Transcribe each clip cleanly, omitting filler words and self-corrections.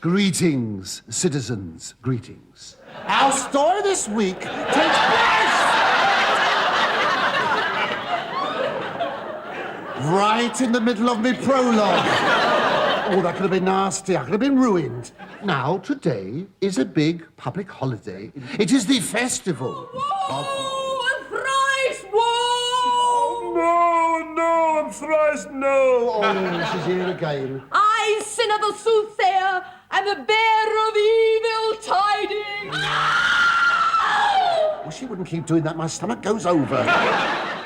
Greetings, citizens, greetings. Our story this week takes place right in the middle of my prologue. Oh, that could have been nasty. I could have been ruined. Now, today is a big public holiday. It is the festival. No, I'm thrice no. Oh, she's here again. I, Sinner the Soothsayer, am the bearer of evil tidings. Well, she wouldn't keep doing that. My stomach goes over.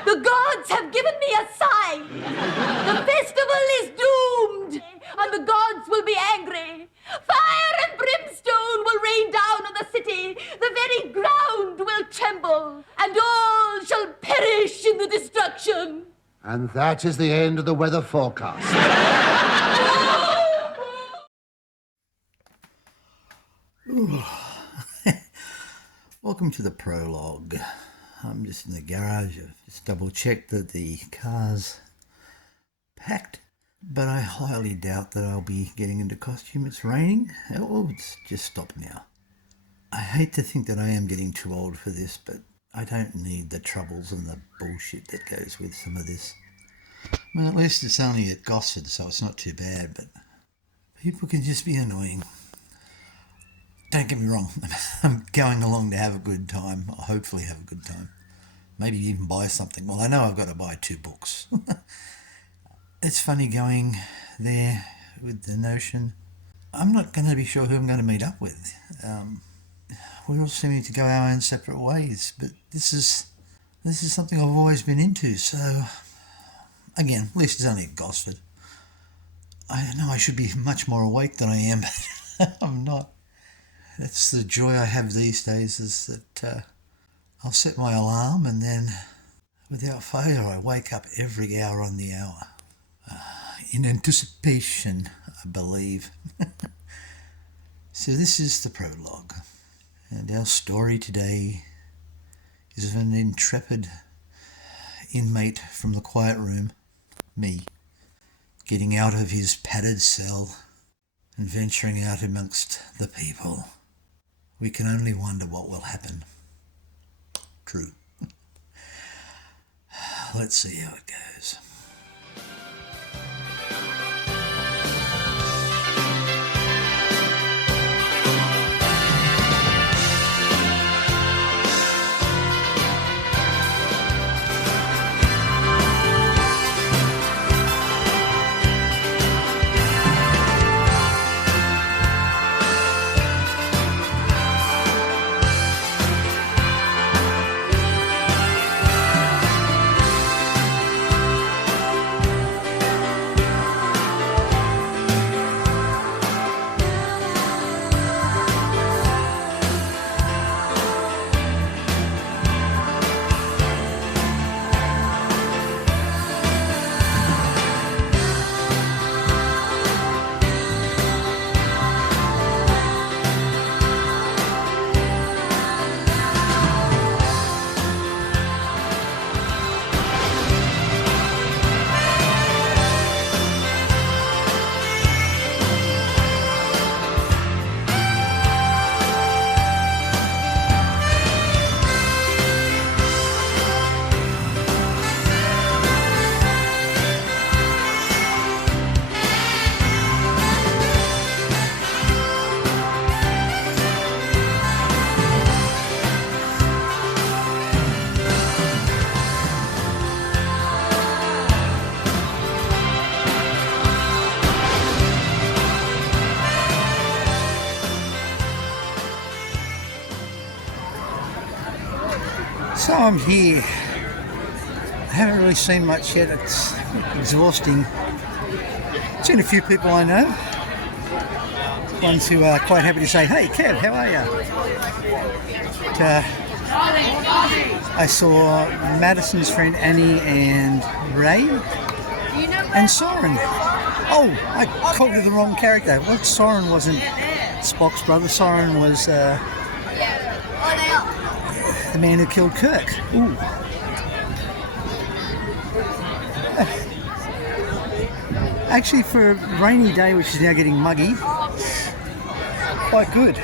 The gods have given me a sign. The festival is doomed, and the gods will be angry. Fire and brimstone will rain down on the city. The very ground will tremble, and all shall perish in the destruction. And that is the end of the weather forecast. Welcome to the prologue. I'm just in the garage. I've just double-checked that the car's packed, but I highly doubt that I'll be getting into costume. It's raining. Oh, it's just stopped now. I hate to think that I am getting too old for this, but I don't need the troubles and the bullshit that goes with some of this. I mean, at least it's only at Gosford, so it's not too bad, but people can just be annoying. Don't get me wrong, I'm going along to have a good time, or hopefully have a good time. Maybe even buy something. Well, I know I've got to buy 2 books. It's funny going there with the notion, I'm not going to be sure who I'm going to meet up with. We're all seeming to go our own separate ways, but this is something I've always been into, so again, at least it's only at Gosford. I know I should be much more awake than I am, but I'm not. That's the joy I have these days, is that I'll set my alarm and then, without failure, I wake up every hour on the hour. In anticipation, I believe. So this is the prologue, and our story today is of an intrepid inmate from the quiet room, me, getting out of his padded cell and venturing out amongst the people. We can only wonder what will happen. True. Let's see how it goes. So I'm here. I haven't really seen much yet. It's exhausting. Seen a few people I know. Ones who are quite happy to say, "Hey, Kev, how are you?" But, I saw Madison's friend Annie and Ray and Soren. Oh, I called her the wrong character. Well, Soren wasn't Spock's brother. Soren was the man who killed Kirk. Ooh. Actually, for a rainy day, which is now getting muggy, quite good.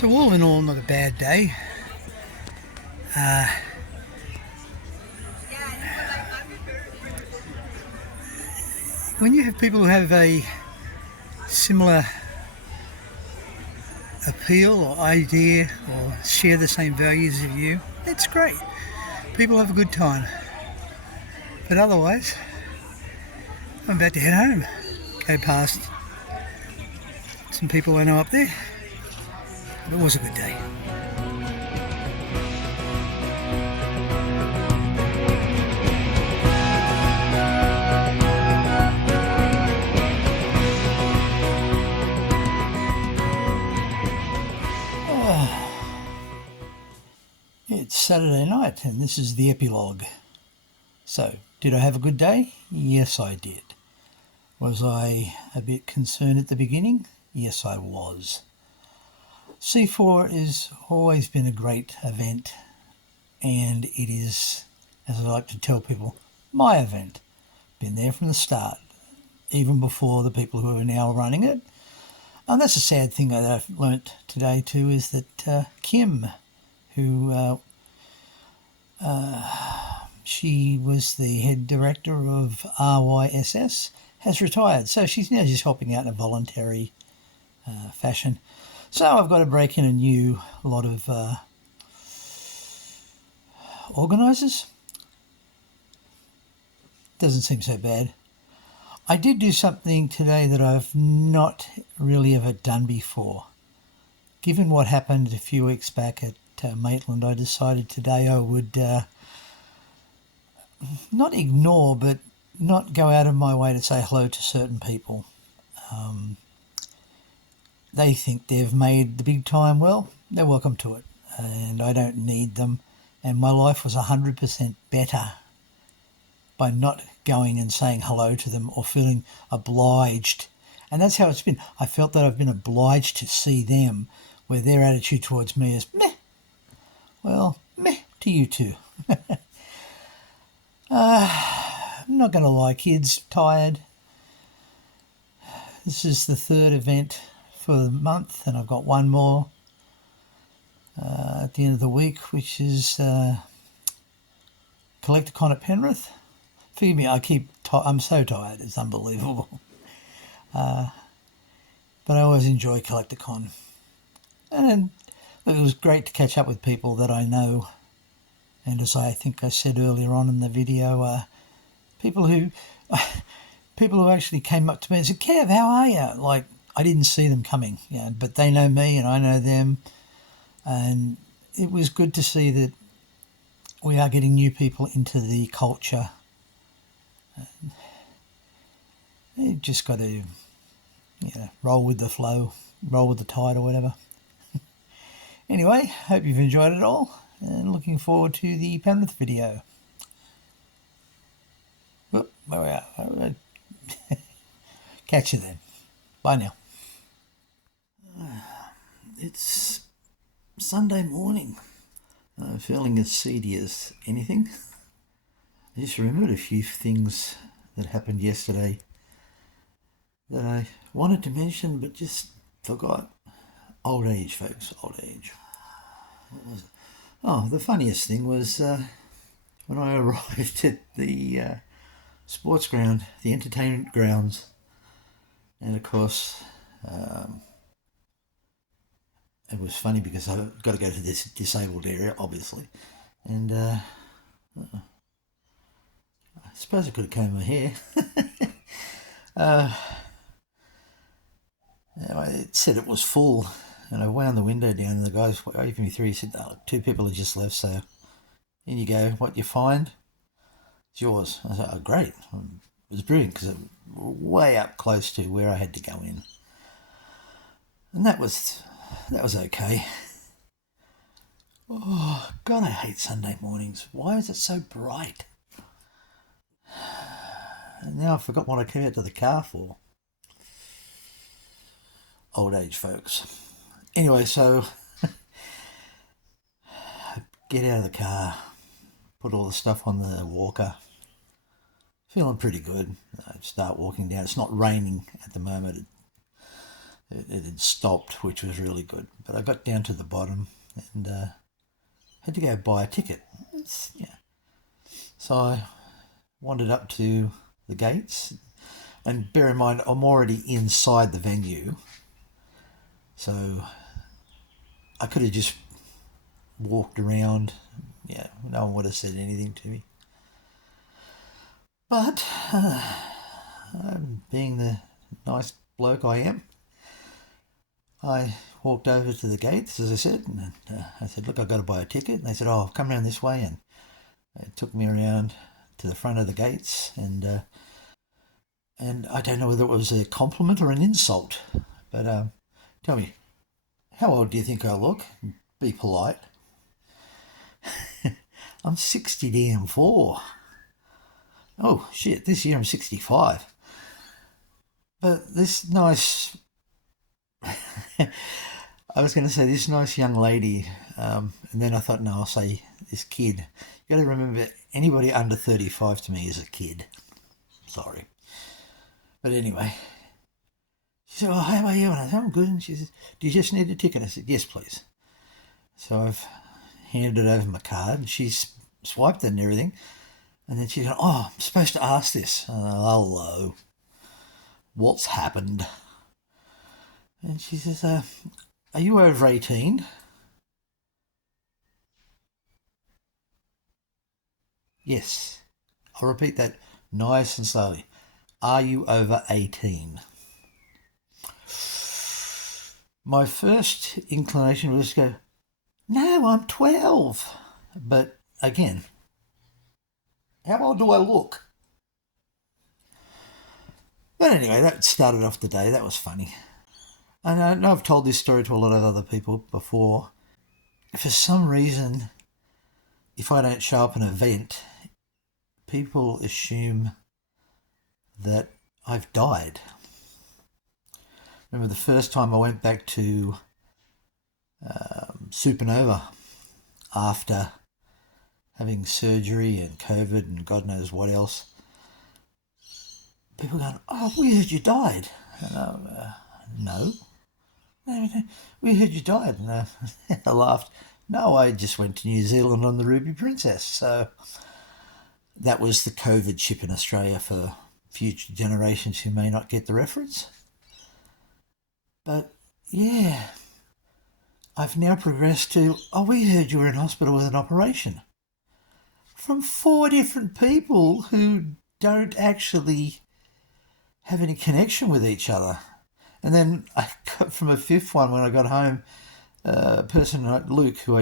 So all in all, not a bad day. when you have people who have a similar appeal or idea or share the same values as you, it's great. People have a good time. But otherwise, I'm about to head home. Go past some people I know up there. But it was a good day. It's Saturday night and this is the epilogue. So, did I have a good day? Yes, I did. Was I a bit concerned at the beginning? Yes, I was. C4 has always been a great event, and it is, as I like to tell people, my event. Been there from the start, even before the people who are now running it. And that's a sad thing that I've learnt today too, is that Kim, who she was the head director of RYSS, has retired. So she's now just helping out in a voluntary fashion. So I've got to break in a new lot of organisers. Doesn't seem so bad. I did do something today that I've not really ever done before. Given what happened a few weeks back at Maitland, I decided today I would not ignore, but not go out of my way to say hello to certain people. They think they've made the big time. Well, they're welcome to it, and I don't need them. And my life was 100% better by not going and saying hello to them or feeling obliged. And that's how it's been. I felt that I've been obliged to see them, where their attitude towards me is meh. Well, meh to you too. I'm not going to lie, kids, tired. This is the third event for the month, and I've got one more at the end of the week, which is Collecticon at Penrith. Forgive me, I'm so tired, it's unbelievable. But I always enjoy Collecticon. And it was great to catch up with people that I know. And as I think I said earlier on in the video, people who actually came up to me and said, "Kev, how are you?" Like, I didn't see them coming, but they know me and I know them. And it was good to see that we are getting new people into the culture. You just got to roll with the flow, roll with the tide or whatever. Anyway, hope you've enjoyed it all and looking forward to the Penrith video. Whoop, where we are. Catch you then. Bye now. It's Sunday morning. I'm feeling as seedy as anything. I just remembered a few things that happened yesterday that I wanted to mention but just forgot. Old age, folks, old age. What was it? Oh, the funniest thing was when I arrived at the sports ground, the entertainment grounds, and of course it was funny because I've got to go to this disabled area, obviously, and I suppose I could have combed my hair. It said it was full, and I wound the window down, and the guys waving me through. He said, "Oh, 2 people have just left, so in you go. What you find, it's yours." I said, "Oh, great." It was brilliant because it was way up close to where I had to go in, and that was okay. Oh God, I hate Sunday mornings. Why is it so bright? And now I forgot what I came out to the car for. Old age, folks. Anyway, so get out of the car, put all the stuff on the walker. Feeling pretty good. I start walking down. It's not raining at the moment. It had stopped, which was really good. But I got down to the bottom and had to go buy a ticket. So I wandered up to the gates. And bear in mind, I'm already inside the venue, so I could have just walked around. Yeah, no one would have said anything to me. But being the nice bloke I am, I walked over to the gates, as I said, and I said, look, I've got to buy a ticket. And they said, oh, come around this way. And it took me around to the front of the gates, and I don't know whether it was a compliment or an insult, but tell me, how old do you think I look? Be polite. I'm 60 damn 4. Oh, shit, this year I'm 65. But this nice... I was going to say this nice young lady, and then I thought, no, I'll say this kid. You got to remember, anybody under 35 to me is a kid. Sorry. But anyway, she said, oh, how are you? And I said, I'm good. And she said, do you just need a ticket? I said, yes, please. So I've handed over my card, and she's swiped it and everything. And then she's going, oh, I'm supposed to ask this. Hello. What's happened? And she says, are you over 18? Yes. I'll repeat that nice and slowly. Are you over 18? My first inclination was to go, no, I'm 12. But again, how old do I look? But anyway, that started off the day. That was funny. And I know I've told this story to a lot of other people before. For some reason, if I don't show up at an event, people assume that I've died. Remember the first time I went back to Supernova after having surgery and COVID and God knows what else. People going, oh, we heard you died. And no. We heard you died. And I laughed. No, I just went to New Zealand on the Ruby Princess. So that was the COVID ship in Australia for future generations who may not get the reference. But yeah, I've now progressed to, oh, we heard you were in hospital with an operation. From 4 different people who don't actually have any connection with each other. And then I got from a 5th one when I got home, a person like Luke, who I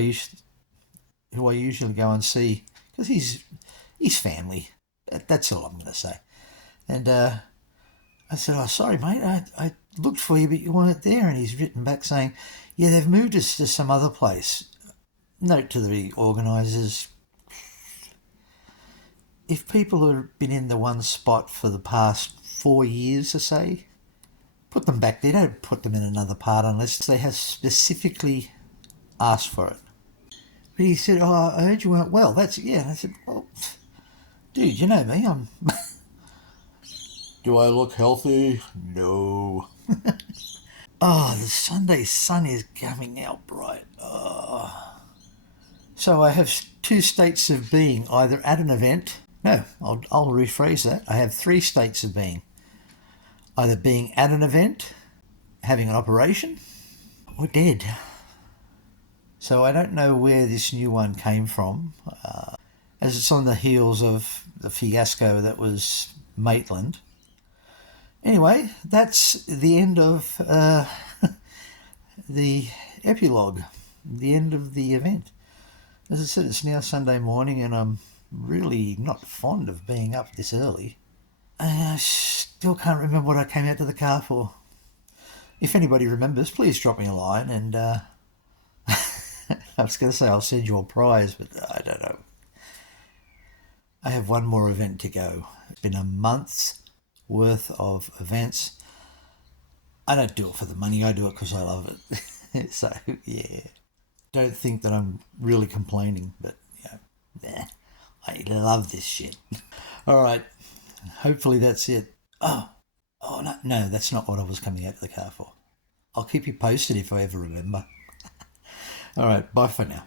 usually go and see, because he's family. That's all I'm going to say. And I said, oh, sorry, mate, I looked for you, but you weren't there. And he's written back saying, yeah, they've moved us to some other place. Note to the organisers, if people have been in the one spot for the past 4 years, I say, put them back there. Don't put them in another part unless they have specifically asked for it. But he said, oh, I heard you weren't well. That's, yeah. And I said, well, dude, you know me. I'm... Do I look healthy? No. Oh, the Sunday sun is coming out bright. Oh. So I have 2 states of being, either at an event. No, I'll rephrase that. I have 3 states of being. Either being at an event, having an operation, or dead. So I don't know where this new one came from, as it's on the heels of the fiasco that was Maitland. Anyway, that's the end of the epilogue, the end of the event. As I said, it's now Sunday morning and I'm really not fond of being up this early. I still can't remember what I came out to the car for. If anybody remembers, please drop me a line, and I was going to say I'll send you a prize, but I don't know. I have one more event to go. It's been a month's worth of events. I don't do it for the money, I do it because I love it. So, yeah. Don't think that I'm really complaining, but, I love this shit. All right. Hopefully that's it. Oh, no, that's not what I was coming out of the car for. I'll keep you posted if I ever remember. All right, bye for now.